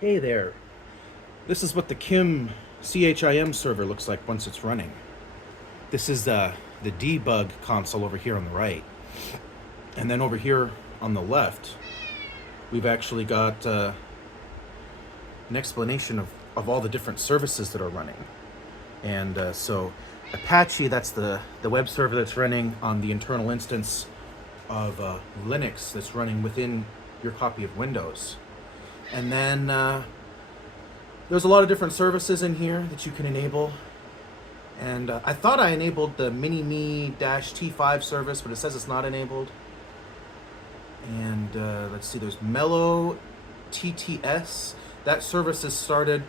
Hey there. This is what the CHIM server looks like once it's running. This is the debug console over here on the right. And then over here on the left, we've actually got an explanation of all the different services that are running. And so Apache, that's the web server that's running on the internal instance of Linux that's running within your copy of Windows. And then there's a lot of different services in here that you can enable. And I thought I enabled the mini-me-t5 service, but it says it's not enabled. And let's see, there's Mellow TTS. That service is started,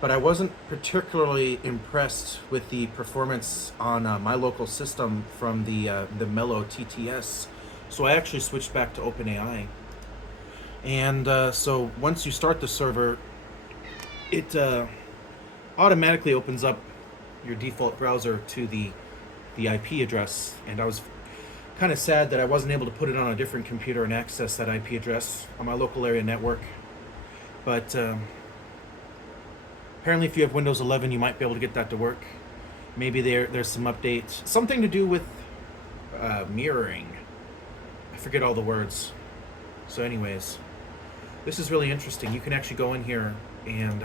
but I wasn't particularly impressed with the performance on my local system from the Mellow TTS. So I actually switched back to OpenAI. And so once you start the server, it automatically opens up your default browser to the IP address. And I was kind of sad that I wasn't able to put it on a different computer and access that IP address on my local area network. But apparently if you have Windows 11, you might be able to get that to work. Maybe there's some updates. Something to do with mirroring. I forget all the words. So anyways, this is really interesting. You can actually go in here and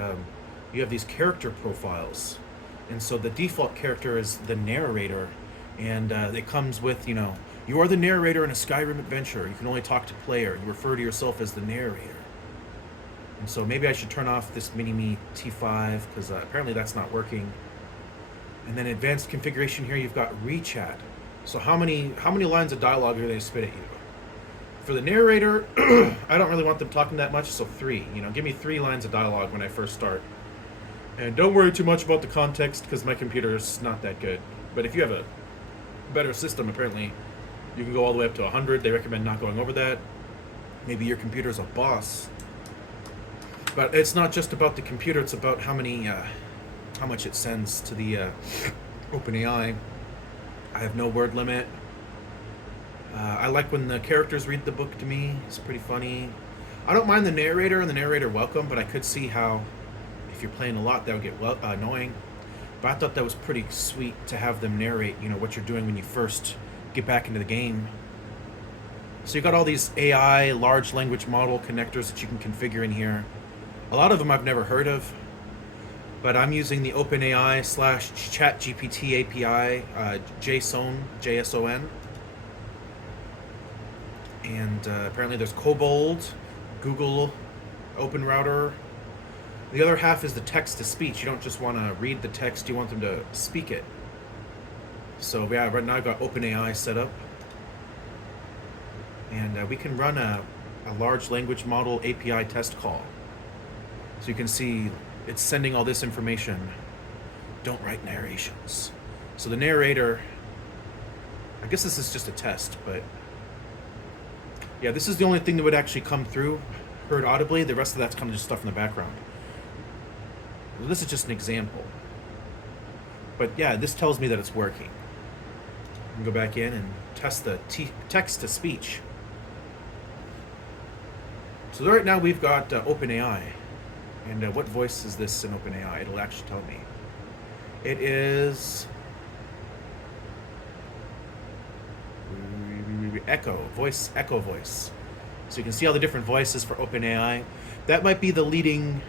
you have these character profiles. And so the default character is the narrator. And it comes with, you are the narrator in a Skyrim adventure. You can only talk to player. You refer to yourself as the narrator. And so maybe I should turn off this mini-me T5 because apparently that's not working. And then advanced configuration here, you've got rechat. So how many lines of dialogue are they spit at you? For the narrator, I don't really want them talking that much, so 3. Give me 3 lines of dialogue when I first start. And don't worry too much about the context because my computer is not that good. But if you have a better system, apparently you can go all the way up to 100. They recommend not going over that. Maybe your computer's a boss. But it's not just about the computer, it's about how much it sends to the OpenAI. I have no word limit. I like when the characters read the book to me. It's pretty funny. I don't mind the narrator and the narrator welcome, but I could see how if you're playing a lot that would get annoying. But I thought that was pretty sweet to have them narrate, what you're doing when you first get back into the game. So you got all these AI large language model connectors that you can configure in here. A lot of them I've never heard of, but I'm using the OpenAI / ChatGPT API, JSON. And apparently there's Kobold, Google Open Router. The other half is the text-to-speech. You don't just want to read the text, you want them to speak it. So yeah, right now I've got OpenAI set up. And we can run a large language model API test call. So you can see it's sending all this information. Don't write narrations. So the narrator, I guess this is just a test, but yeah, this is the only thing that would actually come through, heard audibly. The rest of that's kind of just stuff in the background. Well, this is just an example. But yeah, this tells me that it's working. I can go back in and test the text-to-speech. So right now we've got OpenAI. And what voice is this in OpenAI? It'll actually tell me. It is Echo voice. So you can see all the different voices for OpenAI. That might be the leading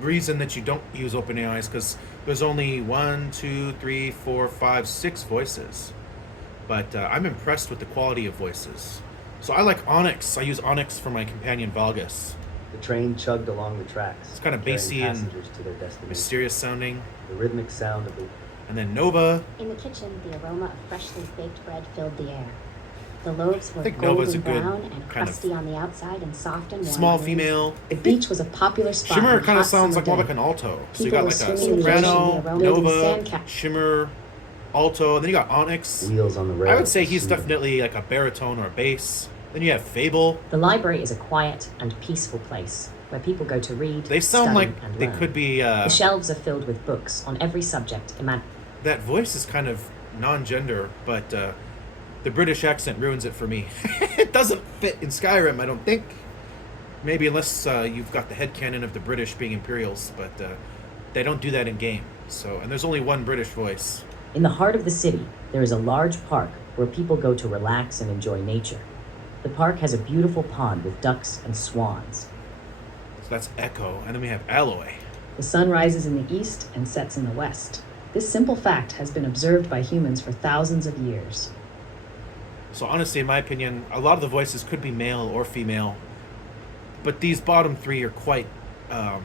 reason that you don't use OpenAI is because there's only 1, 2, 3, 4, 5, 6 voices. But I'm impressed with the quality of voices. So I like Onyx. I use Onyx for my companion Valgus. The train chugged along the tracks. It's kind of bassy and to their destination. Mysterious sounding. The rhythmic sound of the... And then Nova. In the kitchen, the aroma of freshly baked bread filled the air. The loaves were Nova's golden a good brown and crusty on the outside and soft and warm. Small underneath. female. The beach was a popular spot. Shimmer on kind of hot sounds summer like more day. like an alto. So you People got were like a swimming in the ocean, soprano, the aroma of Nova, sandcastles. Shimmer, alto, and then you got Onyx. Wheels on the rails. I would say he's soothing. definitely like a baritone or a bass. Then you have Fable. The library is a quiet and peaceful place where people go to read, They sound study, like and they learn. could be. The shelves are filled with books on every subject. That voice is kind of non-gender, but the British accent ruins it for me. It doesn't fit in Skyrim, I don't think. Maybe unless you've got the headcanon of the British being Imperials, but they don't do that in game. So, and there's only one British voice. In the heart of the city, there is a large park where people go to relax and enjoy nature. The park has a beautiful pond with ducks and swans. So that's Echo, and then we have Alloy. The sun rises in the east and sets in the west. This simple fact has been observed by humans for thousands of years. So honestly, in my opinion, a lot of the voices could be male or female, but these bottom three are quite, I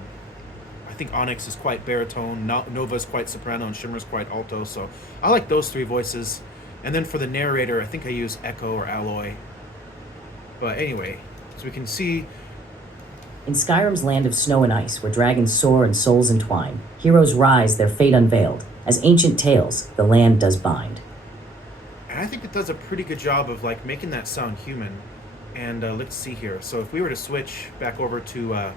think Onyx is quite baritone, Nova is quite soprano, and Shimmer's quite alto, so I like those three voices. And then for the narrator, I think I use Echo or Alloy. But anyway, as we can see, In Skyrim's land of snow and ice, where dragons soar and souls entwine, heroes rise, their fate unveiled. As ancient tales, the land does bind. and I think it does a pretty good job of like making that sound human. And let's see here. So if we were to switch back over to,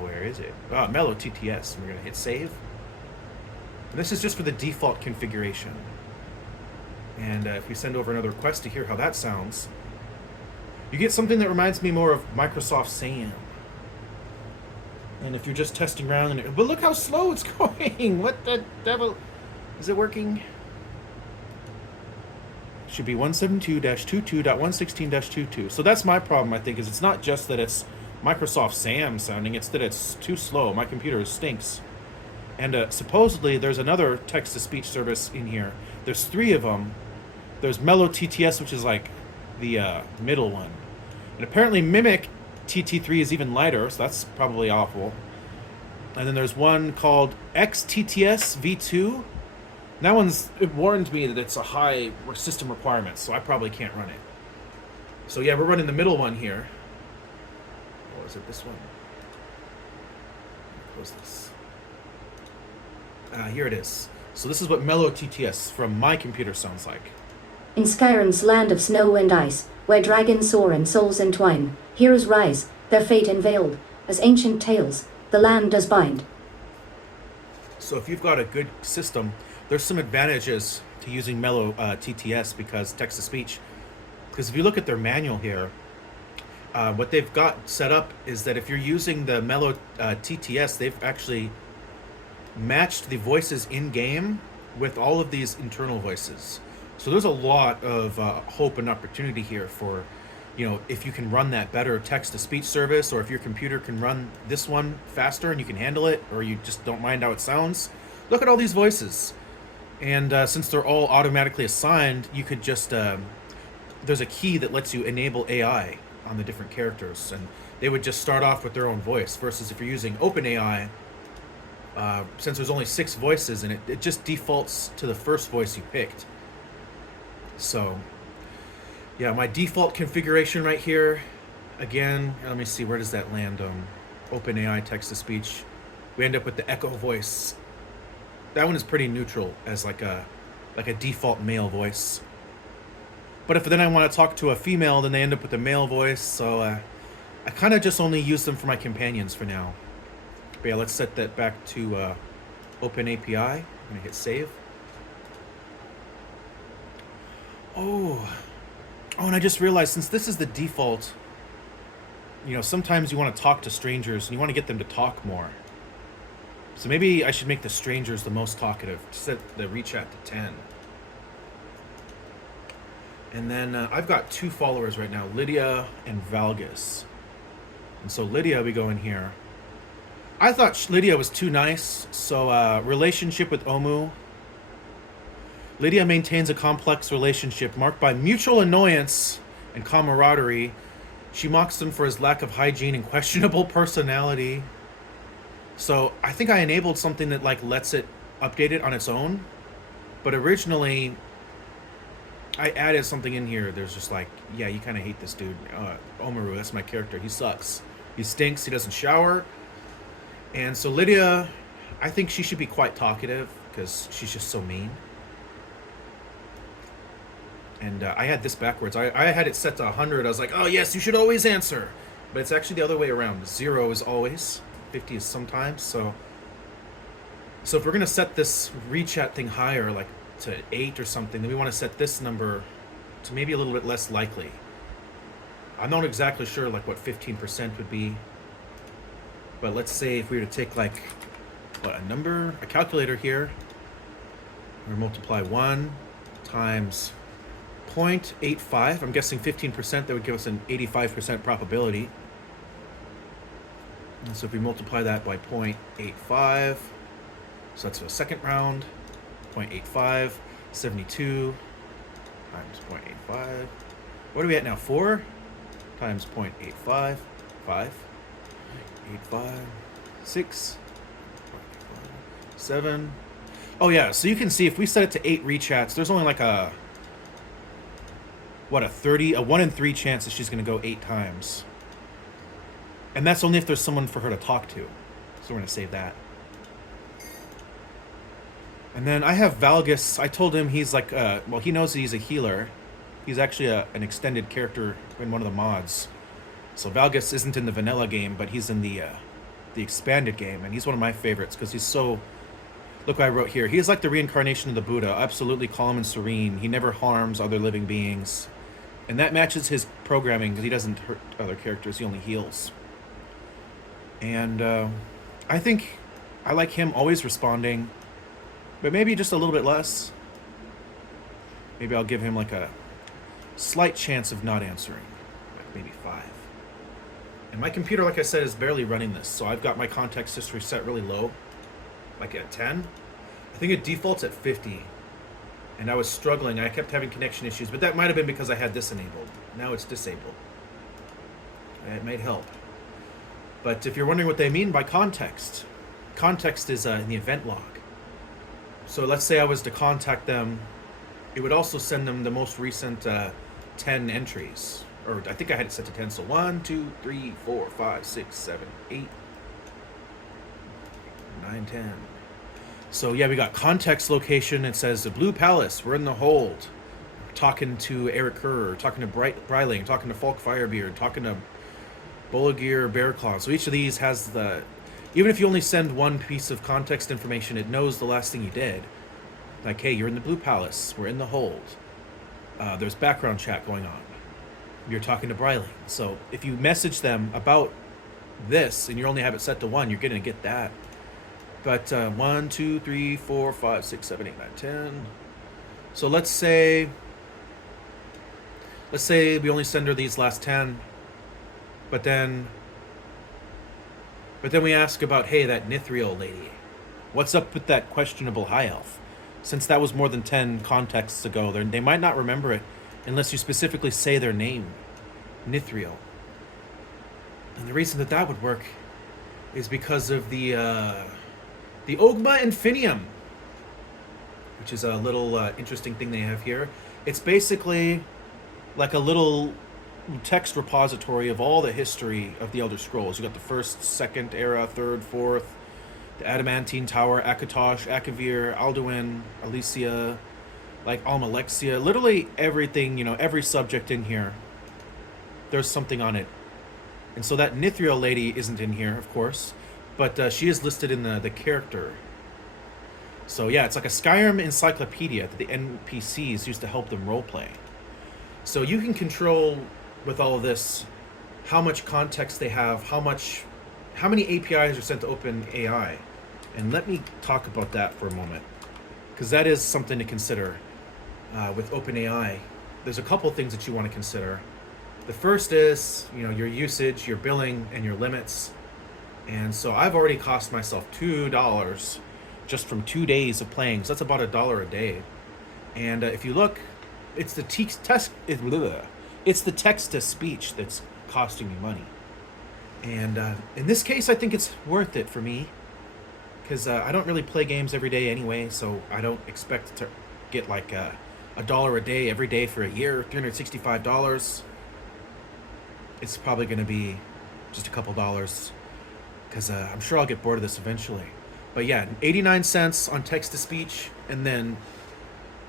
where is it? Mellow TTS. We're gonna hit save. And this is just for the default configuration. And if we send over another request to hear how that sounds, you get something that reminds me more of Microsoft Sam. And if you're just testing around, but look how slow it's going. What the devil? Is it working? Should be 172-22.116-22. So that's my problem, I think, is it's not just that it's Microsoft Sam sounding, it's that it's too slow. My computer stinks. And supposedly there's another text-to-speech service in here. There's 3 of them. There's Mellow TTS, which is like the middle one. And apparently Mimic TT3 is even lighter, so that's probably awful. And then there's one called XTTS V2. That one's, it warned me that it's a high system requirement, so I probably can't run it. So yeah, we're running the middle one here. Or is it this one? Close this. Here it is. So this is what Mellow TTS from my computer sounds like. In Skyrim's land of snow and ice, where dragons soar and souls entwine, heroes rise, their fate unveiled. As ancient tales, the land does bind. So if you've got a good system, there's some advantages to using Mellow TTS because text-to-speech. Because if you look at their manual here, what they've got set up is that if you're using the Mellow TTS, they've actually matched the voices in-game with all of these internal voices. So there's a lot of hope and opportunity here for, you know, if you can run that better text-to-speech service, or if your computer can run this one faster and you can handle it, or you just don't mind how it sounds. Look at all these voices. And since they're all automatically assigned, you could just, there's a key that lets you enable AI on the different characters, and they would just start off with their own voice, versus if you're using OpenAI, since there's only 6 voices, and it just defaults to the first voice you picked. So, yeah, my default configuration right here, again, let me see, where does that land? OpenAI text-to-speech. We end up with the Echo voice. That one is pretty neutral as like a default male voice. But if then I want to talk to a female, then they end up with a male voice. So I kind of just only use them for my companions for now. But yeah, let's set that back to OpenAPI. I'm gonna hit save. Oh, and I just realized, since this is the default, you know, sometimes you want to talk to strangers and you want to get them to talk more. So maybe I should make the strangers the most talkative, set the reach out to 10. And then I've got 2 followers right now, Lydia and Valgus. And so Lydia, we go in here. I thought Lydia was too nice, so relationship with Omu. Lydia maintains a complex relationship marked by mutual annoyance and camaraderie. She mocks him for his lack of hygiene and questionable personality. So I think I enabled something that like lets it update it on its own. But originally, I added something in here. There's just like, yeah, you kind of hate this dude. Omaru, that's my character. He sucks. He stinks. He doesn't shower. And so Lydia, I think she should be quite talkative because she's just so mean. And I had this backwards. I had it set to 100. I was like, oh yes, you should always answer. But it's actually the other way around. 0 is always, 50 is sometimes. So if we're going to set this rechat thing higher, like to 8 or something, then we want to set this number to maybe a little bit less likely. I'm not exactly sure like what 15% would be. But let's say if we were to take like, what, a calculator here. We multiply 1 times 0.85. I'm guessing 15%, that would give us an 85% probability. And so if we multiply that by 0.85, so that's a second round, 0.85, 72 times 0.85. What are we at now? 4 times 0.85, 5, 8.5, 6, 7. Oh yeah, so you can see if we set it to 8 rechats, there's only like a 1 in 3 chance that she's going to go 8 times. And that's only if there's someone for her to talk to. So we're going to save that. And then I have Valgus. I told him he's like, well, he knows he's a healer. He's actually an extended character in one of the mods. So Valgus isn't in the vanilla game, but he's in the expanded game. And he's one of my favorites because he's so... Look what I wrote here. He is like the reincarnation of the Buddha, absolutely calm and serene. He never harms other living beings. And that matches his programming because he doesn't hurt other characters. He only heals. And I think I like him always responding, but maybe just a little bit less. Maybe I'll give him like a slight chance of not answering, like maybe 5. And my computer, like I said, is barely running this, so I've got my context history set really low, like at 10. I think it defaults at 50. And I was struggling. I kept having connection issues, but that might have been because I had this enabled. Now it's disabled. It might help. But if you're wondering what they mean by context, context is in the event log. So let's say I was to contact them, it would also send them the most recent 10 entries. Or I think I had it set to 10. So 1, 2, 3, 4, 5, 6, 7, 8, 9, 10. So yeah, we got context location. It says the Blue Palace. We're in the hold. We're talking to Eric Kerr, talking to Breiling, talking to Falk Firebeard, talking to Bolagir Bearclaw. So each of these has the... Even if you only send one piece of context information, it knows the last thing you did. Like, hey, you're in the Blue Palace. We're in the hold. There's background chat going on. You're talking to Breiling. So if you message them about this and you only have it set to 1, you're going to get that. But 1, 2, 3, 4, 5, 6, 7, 8, 9, 10. So let's say we only send her these last 10. But then we ask about, hey, that Nithriel lady. What's up with that questionable high elf? Since that was more than 10 contexts ago, they might not remember it unless you specifically say their name, Nithriel. And the reason that would work is because of the Ogma Infinium, which is a little interesting thing they have here. It's basically like a little text repository of all the history of the Elder Scrolls. You got the first, second era, third, fourth, the Adamantine Tower, Akatosh, Akavir, Alduin, Alicia, like Almalexia, literally everything, every subject in here, there's something on it. And so that Nithriel lady isn't in here, of course, but she is listed in the character. So yeah, it's like a Skyrim encyclopedia that the NPCs used to help them roleplay. So you can control with all of this how much context they have, how many APIs are sent to OpenAI. And let me talk about that for a moment, because that is something to consider with OpenAI. There's a couple things that you want to consider. The first is, your usage, your billing, and your limits. And so I've already cost myself $2 just from 2 days of playing. So that's about $1 a day. And if you look, it's the text to speech that's costing me money. And in this case, I think it's worth it for me, because I don't really play games every day anyway, so I don't expect to get like $1 a day every day for a year, $365. It's probably going to be just a couple dollars, because I'm sure I'll get bored of this eventually. But yeah, 89 cents on text-to-speech, and then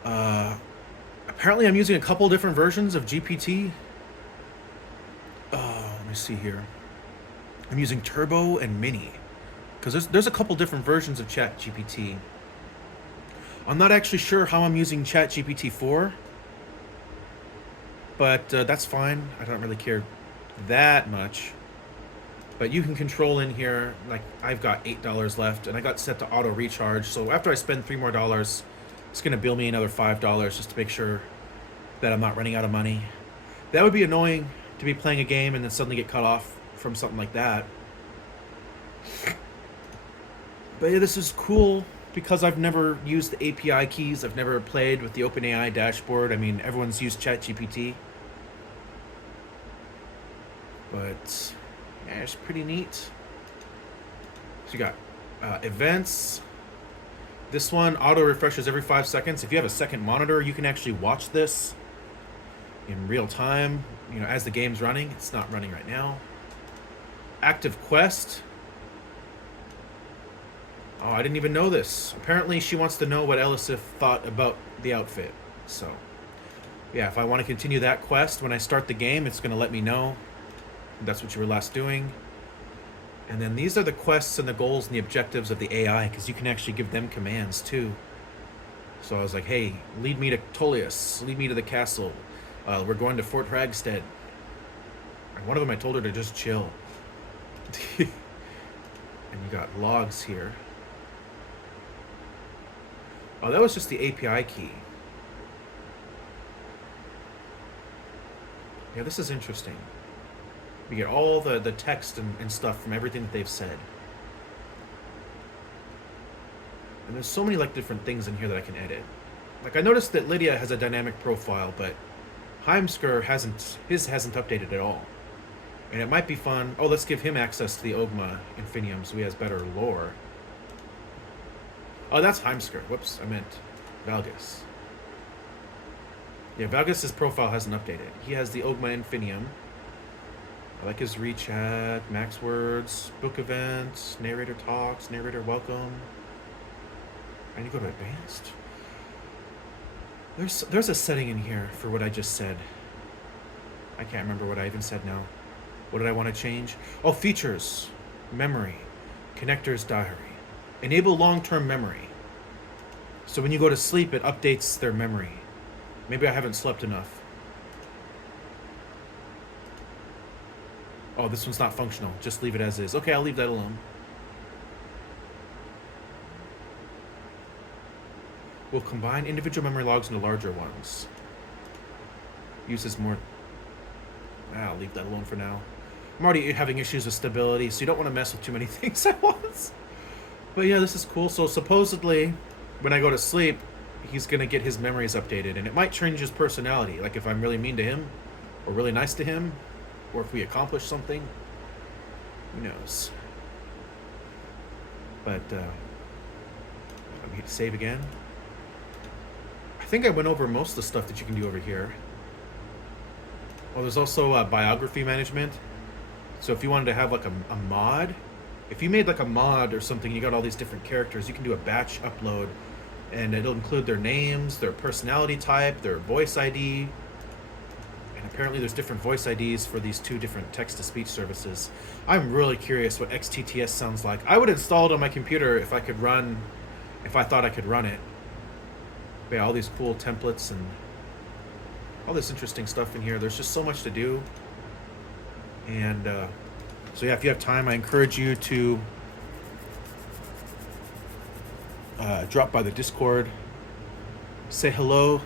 apparently I'm using a couple different versions of GPT. Let me see here. I'm using Turbo and Mini, because there's a couple different versions of ChatGPT. I'm not actually sure how I'm using ChatGPT-4, but that's fine. I don't really care that much. But you can control in here, like I've got $8 left and I got set to auto recharge. So after I spend $3 more, it's gonna bill me another $5 just to make sure that I'm not running out of money. That would be annoying, to be playing a game and then suddenly get cut off from something like that. But yeah, this is cool because I've never used the API keys. I've never played with the OpenAI dashboard. I mean, everyone's used ChatGPT. But yeah, it's pretty neat. So you got events. This one auto refreshes every 5 seconds. If you have a second monitor, you can actually watch this in real time, you know, as the game's running. It's not running right now. Active quest. Oh, I didn't even know this. Apparently she wants to know what Elisif thought about the outfit. So yeah, if I want to continue that quest when I start the game, it's going to let me know. That's what you were last doing. And then these are the quests and the goals and the objectives of the AI, because you can actually give them commands too. So I was like, hey, lead me to Tullius, lead me to the castle. We're going to Fort Ragstead. And one of them I told her to just chill. And you got logs here. Oh, that was just the API key. Yeah, this is interesting. We get all the text and stuff from everything that they've said. And there's so many like different things in here that I can edit. Like I noticed that Lydia has a dynamic profile, but Heimsker hasn't updated at all. And it might be fun. Oh, let's give him access to the Ogma Infinium so he has better lore. Oh, that's Heimsker. Whoops, I meant Valgus. Yeah, Valgus' profile hasn't updated. He has the Ogma Infinium. I like his rechat, max words, book events, narrator talks, narrator welcome. I need to go to advanced. There's a setting in here for what I just said. I can't remember what I even said now. What did I want to change? Oh, features, memory, connector's diary. Enable long-term memory. So when you go to sleep, it updates their memory. Maybe I haven't slept enough. Oh, this one's not functional. Just leave it as is. Okay, I'll leave that alone. We'll combine individual memory logs into larger ones. Uses more... I'll leave that alone for now. I'm already having issues with stability, so you don't want to mess with too many things at once. But yeah, this is cool. So supposedly, when I go to sleep, he's going to get his memories updated, and it might change his personality. Like if I'm really mean to him, or really nice to him, or if we accomplish something, who knows. But I'm here to save again. I think I went over most of the stuff that you can do over here. Oh, there's also biography management. So if you wanted to have like a mod, if you made like a mod or something, you got all these different characters, you can do a batch upload, and it'll include their names, their personality type, their voice ID. And apparently there's different voice IDs for these two different text-to-speech services. I'm really curious what XTTS sounds like. I would install it on my computer if I thought I could run it. But yeah, all these cool templates and all this interesting stuff in here. There's just so much to do. And so yeah, if you have time, I encourage you to drop by the Discord, say hello.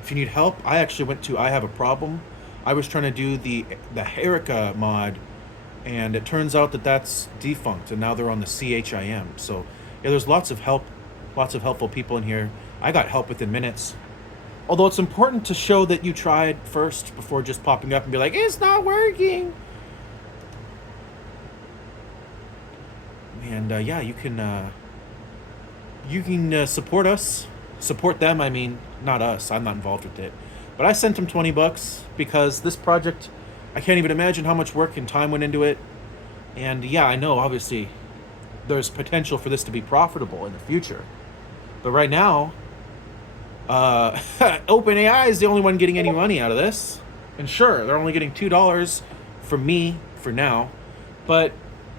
If you need help, I actually went to I Have a Problem. I was trying to do the Herika mod, and it turns out that that's defunct, and now they're on the CHIM. So yeah, there's lots of help, lots of helpful people in here. I got help within minutes. Although it's important to show that you tried first before just popping up and be like, it's not working. And yeah, you can support us. Support them, I mean, not us. I'm not involved with it. But I sent them $20 because this project, I can't even imagine how much work and time went into it. And yeah, I know, obviously, there's potential for this to be profitable in the future. But right now, OpenAI is the only one getting any money out of this. And sure, they're only getting $2 from me for now. But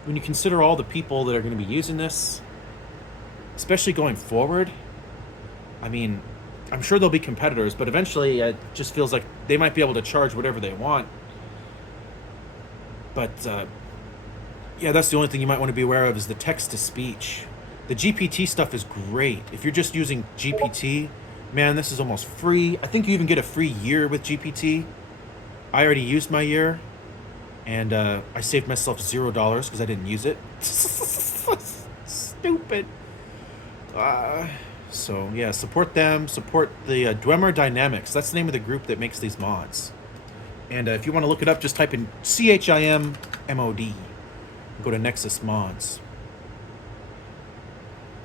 when you consider all the people that are going to be using this, especially going forward, I mean, I'm sure there'll be competitors, but eventually it just feels like they might be able to charge whatever they want. But yeah, that's the only thing you might want to be aware of is the text-to-speech. The GPT stuff is great. If you're just using GPT, man, this is almost free. I think you even get a free year with GPT. I already used my year, and I saved myself $0 because I didn't use it. Stupid. So yeah, support them. Support the Dwemer Dynamics. That's the name of the group that makes these mods. And if you want to look it up, just type in CHIM MOD. Go to Nexus Mods.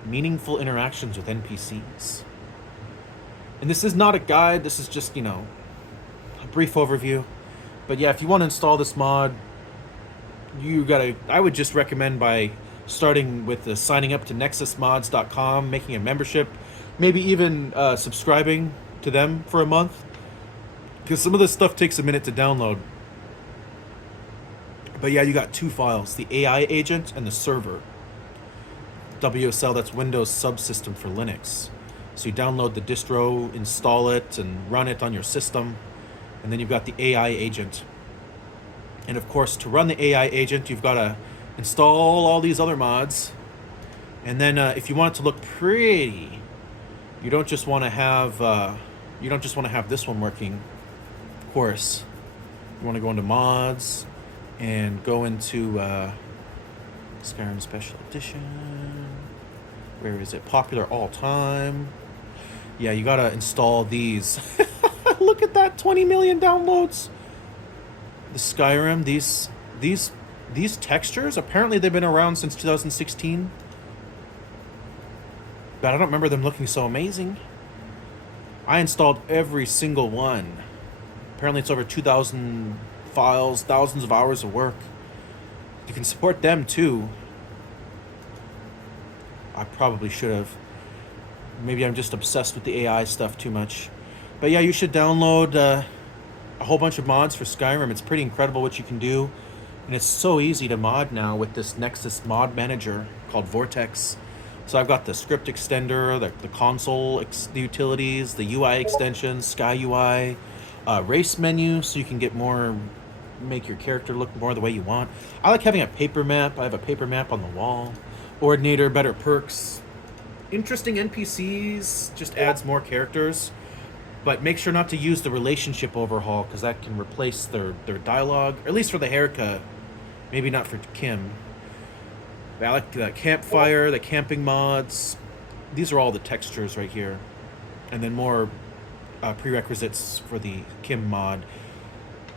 Meaningful interactions with NPCs. And this is not a guide. This is just, a brief overview. But yeah, if you want to install this mod, I would just recommend by starting with signing up to nexusmods.com, making a membership, maybe even subscribing to them for a month, because some of this stuff takes a minute to download. But yeah, you got two files, the AI agent and the server. WSL, that's Windows subsystem for Linux. So you download the distro, install it, and run it on your system. And then you've got the AI agent. And of course, to run the AI agent, you've got to install all these other mods. And then if you want it to look pretty, you don't just want to have this one working. Of course, you want to go into mods and go into Skyrim Special Edition. Where is it? Popular all time. Yeah, you gotta install these. Look at that, 20 million downloads. The Skyrim, these textures, apparently they've been around since 2016. But I don't remember them looking so amazing. I installed every single one. Apparently it's over 2,000 files, thousands of hours of work. You can support them too. I probably should have. Maybe I'm just obsessed with the AI stuff too much. But yeah, you should download a whole bunch of mods for Skyrim. It's pretty incredible what you can do. And it's so easy to mod now with this Nexus mod manager called Vortex. So I've got the script extender, the console the utilities, the UI extensions, Sky UI, race menu, so you can make your character look more the way you want. I like having a paper map. I have a paper map on the wall. Ordinator, better perks. Interesting NPCs, just adds more characters. But make sure not to use the relationship overhaul, because that can replace their dialogue, or at least for the haircut. Maybe not for Kim. But I like the campfire, the camping mods. These are all the textures right here. And then more prerequisites for the Kim mod.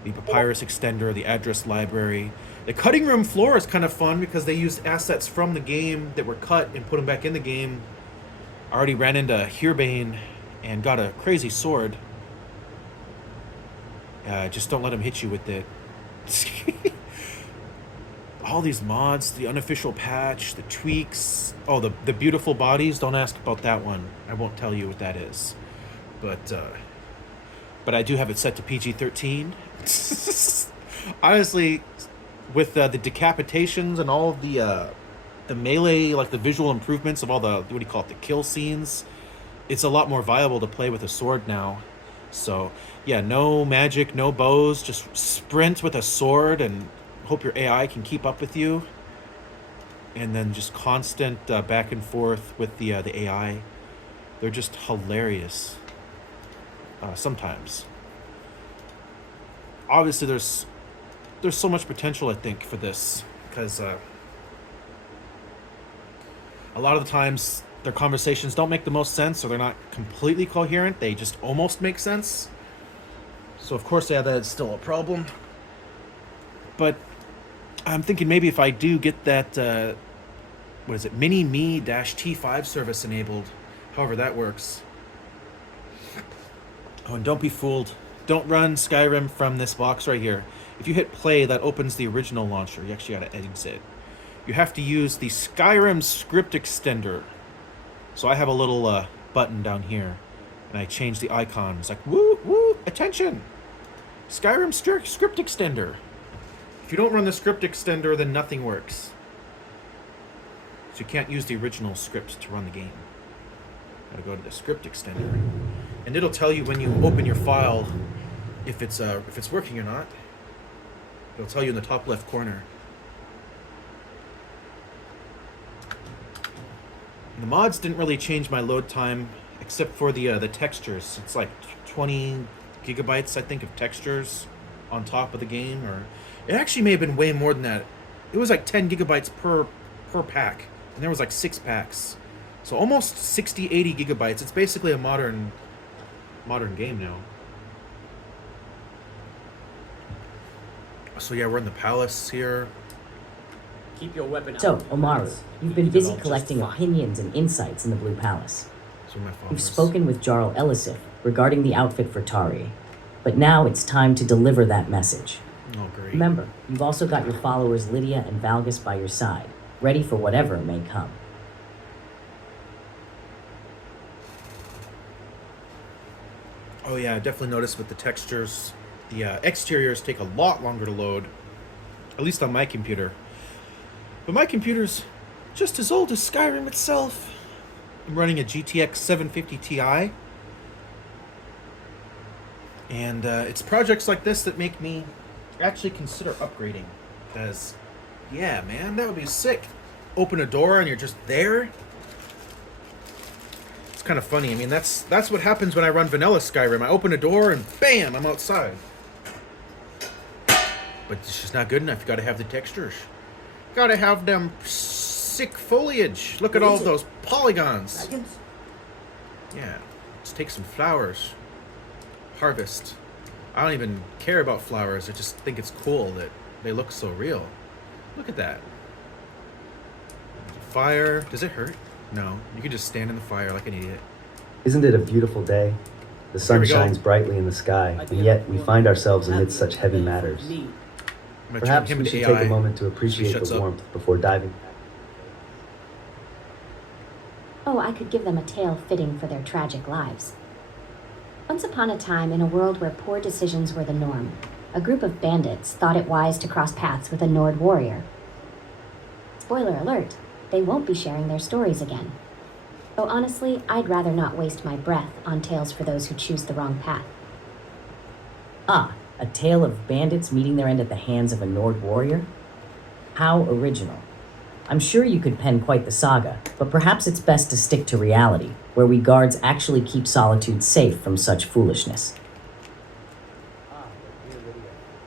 The papyrus extender, the address library. The cutting room floor is kind of fun because they used assets from the game that were cut and put them back in the game. I already ran into Hearbane and got a crazy sword. Just don't let him hit you with it. All these mods, the unofficial patch, the tweaks. Oh, the beautiful bodies. Don't ask about that one. I won't tell you what that is. But I do have it set to PG-13. Honestly, with the decapitations and all of the melee, like the visual improvements of all the, what do you call it, the kill scenes, it's a lot more viable to play with a sword now. So yeah, no magic, no bows, just sprint with a sword and hope your AI can keep up with you. And then just constant back and forth with the AI. They're just hilarious. Sometimes. Obviously, there's so much potential, I think, for this, because a lot of the times their conversations don't make the most sense, or they're not completely coherent. They just almost make sense. So of course, yeah, that's still a problem. But I'm thinking maybe if I do get that, what is it, Mini-Me-T5 service enabled, however that works. Oh, and don't be fooled. Don't run Skyrim from this box right here. If you hit play, that opens the original launcher. You actually got to exit. You have to use the Skyrim script extender. So I have a little button down here, and I change the icon. It's like, woo, woo, attention! Skyrim script extender. If you don't run the script extender, then nothing works. So you can't use the original script to run the game. Gotta go to the script extender, and it'll tell you when you open your file if it's working or not. It'll tell you in the top left corner. And the mods didn't really change my load time, except for the textures. It's like 20 gigabytes, I think, of textures on top of the game, or it actually may have been way more than that. It was like 10 gigabytes per pack, and there was like 6 packs, so almost 60-80 gigabytes. It's basically a modern game now. So yeah, we're in the palace here. Keep your weapon out. So, Omaru, you've been Leave it busy all just collecting fine. opinions and insights in the Blue Palace. That's where my phone You've is. spoken with Jarl Elisif regarding the outfit for Tari, but now it's time to deliver that message. Oh, great. Remember, you've also got your followers Lydia and Valgus by your side, ready for whatever may come. Oh yeah, I definitely noticed with the textures, the exteriors take a lot longer to load, at least on my computer. But my computer's just as old as Skyrim itself. I'm running a GTX 750 Ti. And it's projects like this that make me actually consider upgrading. Because, yeah, man, that would be sick. Open a door and you're just there. It's kind of funny. I mean, that's what happens when I run vanilla Skyrim. I open a door and bam, I'm outside. But it's just not good enough. You gotta have the textures. Gotta have them sick foliage. Look at all those polygons. Yeah, let's take some flowers. Harvest. I don't even care about flowers. I just think it's cool that they look so real. Look at that. Fire. Does it hurt? No. You can just stand in the fire like an idiot. Isn't it a beautiful day? The sun we go. shines brightly in the sky, and yet we find ourselves amidst such heavy matters. I'm gonna Perhaps turn him we into should AI. take a moment to appreciate shuts the up. warmth before diving. Oh, I could give them a tale fitting for their tragic lives. Once upon a time, in a world where poor decisions were the norm, a group of bandits thought it wise to cross paths with a Nord warrior. Spoiler alert, they won't be sharing their stories again. Though honestly, I'd rather not waste my breath on tales for those who choose the wrong path. Ah, a tale of bandits meeting their end at the hands of a Nord warrior? How original. I'm sure you could pen quite the saga, but perhaps it's best to stick to reality, where we guards actually keep Solitude safe from such foolishness. Ah, but dear Lydia,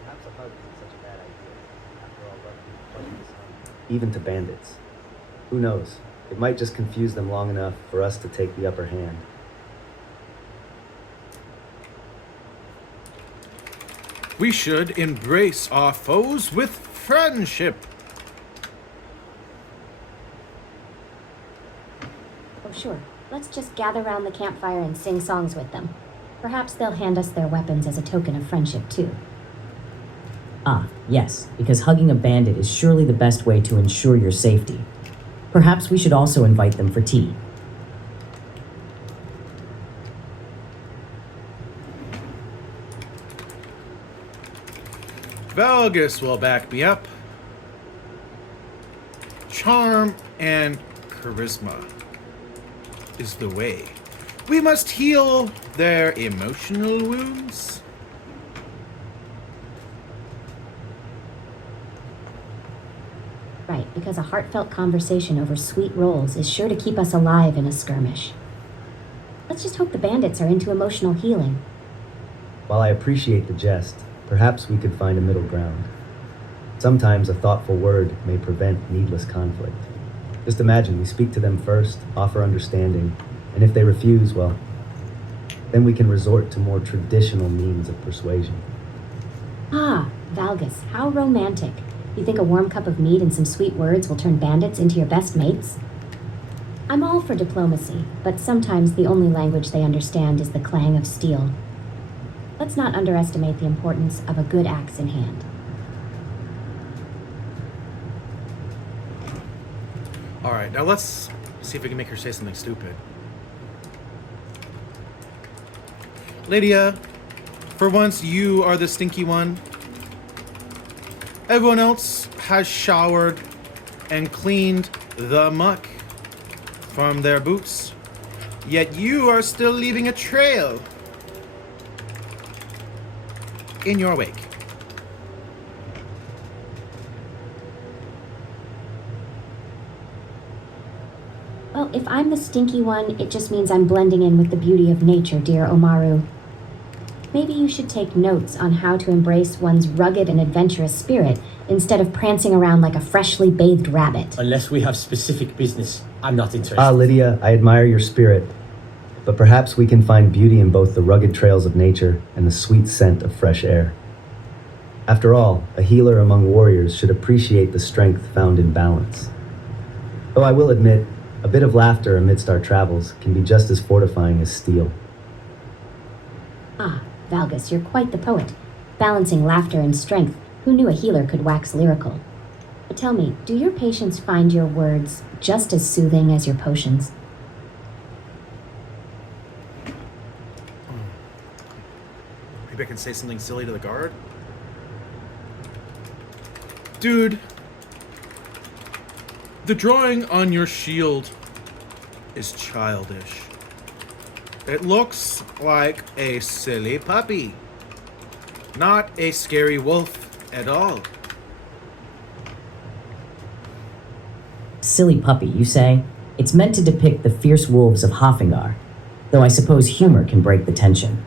perhaps a hug isn't such a bad idea. After all, love can be quite disarming. Even to bandits. Who knows? It might just confuse them long enough for us to take the upper hand. We should embrace our foes with friendship. Oh, sure. Let's just gather round the campfire and sing songs with them. Perhaps they'll hand us their weapons as a token of friendship, too. Ah, yes, because hugging a bandit is surely the best way to ensure your safety. Perhaps we should also invite them for tea. Valgus will back me up. Charm and charisma is the way. We must heal their emotional wounds. Right, because a heartfelt conversation over sweet rolls is sure to keep us alive in a skirmish. Let's just hope the bandits are into emotional healing. While I appreciate the jest, perhaps we could find a middle ground. Sometimes a thoughtful word may prevent needless conflict. Just imagine we speak to them first, offer understanding, and if they refuse, well, then we can resort to more traditional means of persuasion. Ah, Valgus, how romantic. You think a warm cup of mead and some sweet words will turn bandits into your best mates? I'm all for diplomacy, but sometimes the only language they understand is the clang of steel. Let's not underestimate the importance of a good axe in hand. All right, now let's see if we can make her say something stupid. Lydia, for once you are the stinky one. Everyone else has showered and cleaned the muck from their boots, yet you are still leaving a trail in your wake. Well, if I'm the stinky one, it just means I'm blending in with the beauty of nature, dear Omaru. Maybe you should take notes on how to embrace one's rugged and adventurous spirit instead of prancing around like a freshly bathed rabbit. Unless we have specific business, I'm not interested. Ah, Lydia, I admire your spirit. But perhaps we can find beauty in both the rugged trails of nature and the sweet scent of fresh air. After all, a healer among warriors should appreciate the strength found in balance. Though I will admit, a bit of laughter amidst our travels can be just as fortifying as steel. Ah, Valgus, you're quite the poet. Balancing laughter and strength, who knew a healer could wax lyrical? But tell me, do your patients find your words just as soothing as your potions? Maybe I can say something silly to the guard? Dude, the drawing on your shield is childish. It looks like a silly puppy, not a scary wolf at all. Silly puppy, you say? It's meant to depict the fierce wolves of Hoffingar, though I suppose humor can break the tension.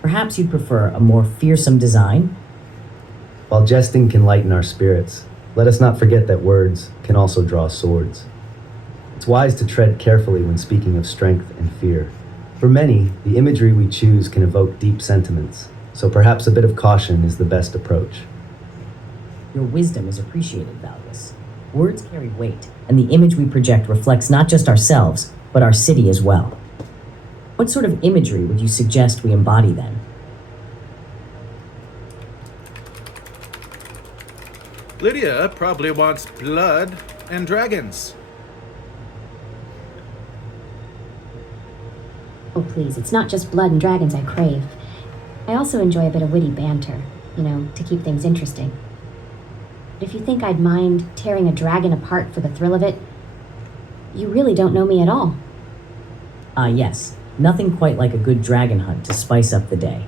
Perhaps you'd prefer a more fearsome design? While jesting can lighten our spirits, let us not forget that words can also draw swords. It's wise to tread carefully when speaking of strength and fear. For many, the imagery we choose can evoke deep sentiments, so perhaps a bit of caution is the best approach. Your wisdom is appreciated, Valgus. Words carry weight, and the image we project reflects not just ourselves, but our city as well. What sort of imagery would you suggest we embody then? Lydia probably wants blood and dragons. Oh, please, it's not just blood and dragons I crave. I also enjoy a bit of witty banter, to keep things interesting. But if you think I'd mind tearing a dragon apart for the thrill of it, you really don't know me at all. Yes. Nothing quite like a good dragon hunt to spice up the day.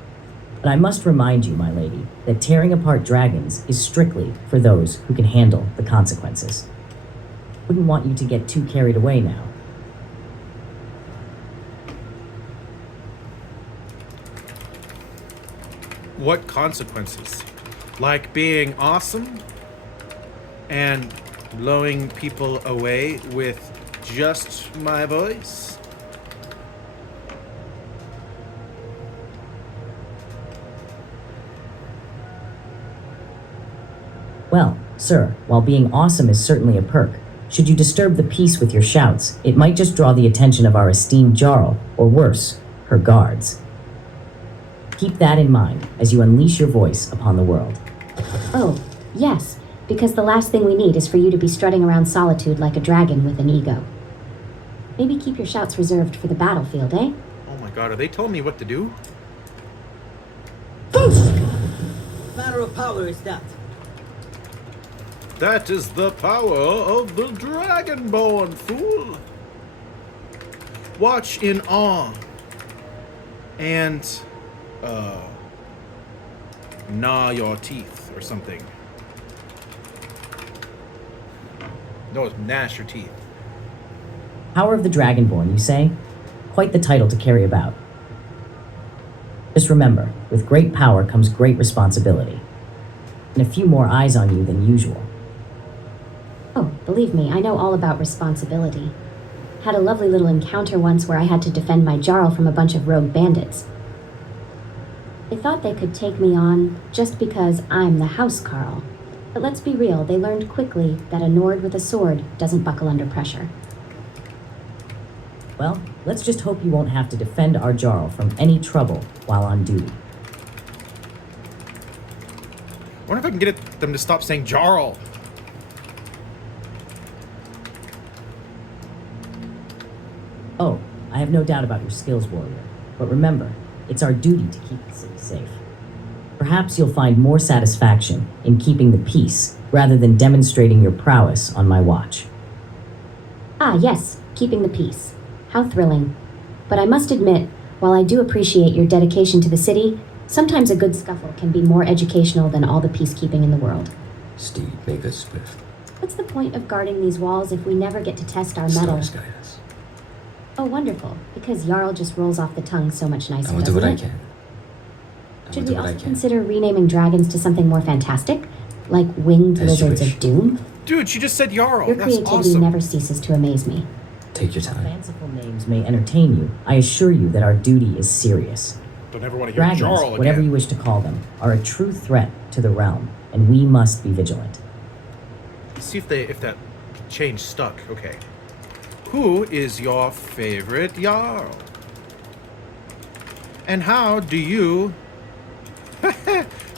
But I must remind you, my lady, that tearing apart dragons is strictly for those who can handle the consequences. Wouldn't want you to get too carried away now. What consequences? Like being awesome and blowing people away with just my voice? Well, sir, while being awesome is certainly a perk, should you disturb the peace with your shouts, it might just draw the attention of our esteemed Jarl, or worse, her guards. Keep that in mind as you unleash your voice upon the world. Oh, yes, because the last thing we need is for you to be strutting around solitude like a dragon with an ego. Maybe keep your shouts reserved for the battlefield, eh? Oh my god, are they telling me what to do? Matter of power is that? That is the power of the Dragonborn, fool! Watch in awe and gnaw your teeth or something. No, it's gnash your teeth. Power of the Dragonborn, you say? Quite the title to carry about. Just remember, with great power comes great responsibility. And a few more eyes on you than usual. Oh, believe me, I know all about responsibility. Had a lovely little encounter once where I had to defend my Jarl from a bunch of rogue bandits. They thought they could take me on just because I'm the housecarl. But let's be real, they learned quickly that a Nord with a sword doesn't buckle under pressure. Well, let's just hope you won't have to defend our Jarl from any trouble while on duty. I wonder if I can get them to stop saying Jarl. Oh, I have no doubt about your skills, warrior. But remember, it's our duty to keep the city safe. Perhaps you'll find more satisfaction in keeping the peace rather than demonstrating your prowess on my watch. Ah, yes, keeping the peace. How thrilling. But I must admit, while I do appreciate your dedication to the city, sometimes a good scuffle can be more educational than all the peacekeeping in the world. Steed, make us swift. What's the point of guarding these walls if we never get to test our metal? Skyrus. Oh, wonderful, because Jarl just rolls off the tongue so much nicer, I will do doesn't what I it? can. I Should will we do what I also can. consider renaming dragons to something more fantastic? Like winged As you lizards wish. of doom? Dude, she just said Jarl. Your That's creativity awesome. never ceases to amaze me. Take your While time. fanciful names may entertain you, I assure you that our duty is serious. Don't ever want to hear Dragons, Jarl again. whatever you wish to call them, are a true threat to the realm, and we must be vigilant. See if that change stuck. Okay. Who is your favorite Jarl? And how do you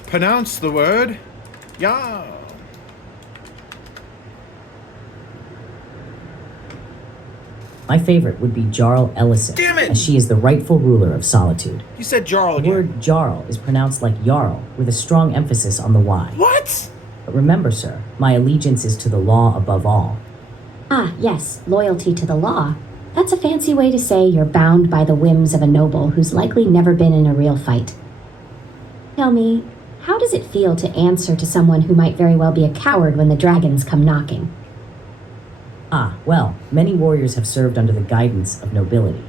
pronounce the word Jarl? My favorite would be Jarl Ellison, Damn it! as she is the rightful ruler of Solitude. You said Jarl The again. word Jarl is pronounced like Jarl, with a strong emphasis on the Y. What? But remember, sir, my allegiance is to the law above all. Ah, yes, loyalty to the law. That's a fancy way to say you're bound by the whims of a noble who's likely never been in a real fight. Tell me, how does it feel to answer to someone who might very well be a coward when the dragons come knocking? Ah, well, many warriors have served under the guidance of nobility.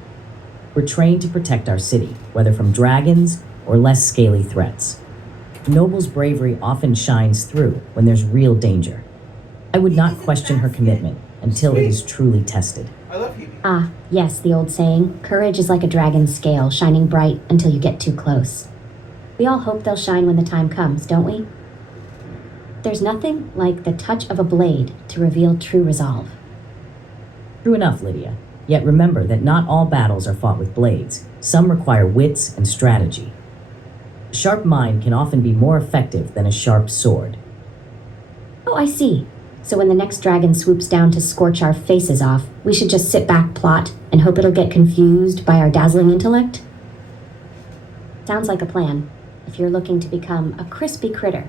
We're trained to protect our city, whether from dragons or less scaly threats. The noble's bravery often shines through when there's real danger. I would not question her commitment until it is truly tested. I love Hebe. Ah, yes, the old saying, courage is like a dragon's scale, shining bright until you get too close. We all hope they'll shine when the time comes, don't we? There's nothing like the touch of a blade to reveal true resolve. True enough, Lydia. Yet remember that not all battles are fought with blades. Some require wits and strategy. A sharp mind can often be more effective than a sharp sword. Oh, I see. So when the next dragon swoops down to scorch our faces off, we should just sit back, plot, and hope it'll get confused by our dazzling intellect? Sounds like a plan, if you're looking to become a crispy critter.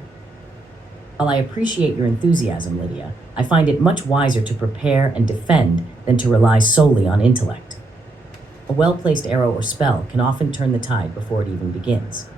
While I appreciate your enthusiasm, Lydia, I find it much wiser to prepare and defend than to rely solely on intellect. A well-placed arrow or spell can often turn the tide before it even begins.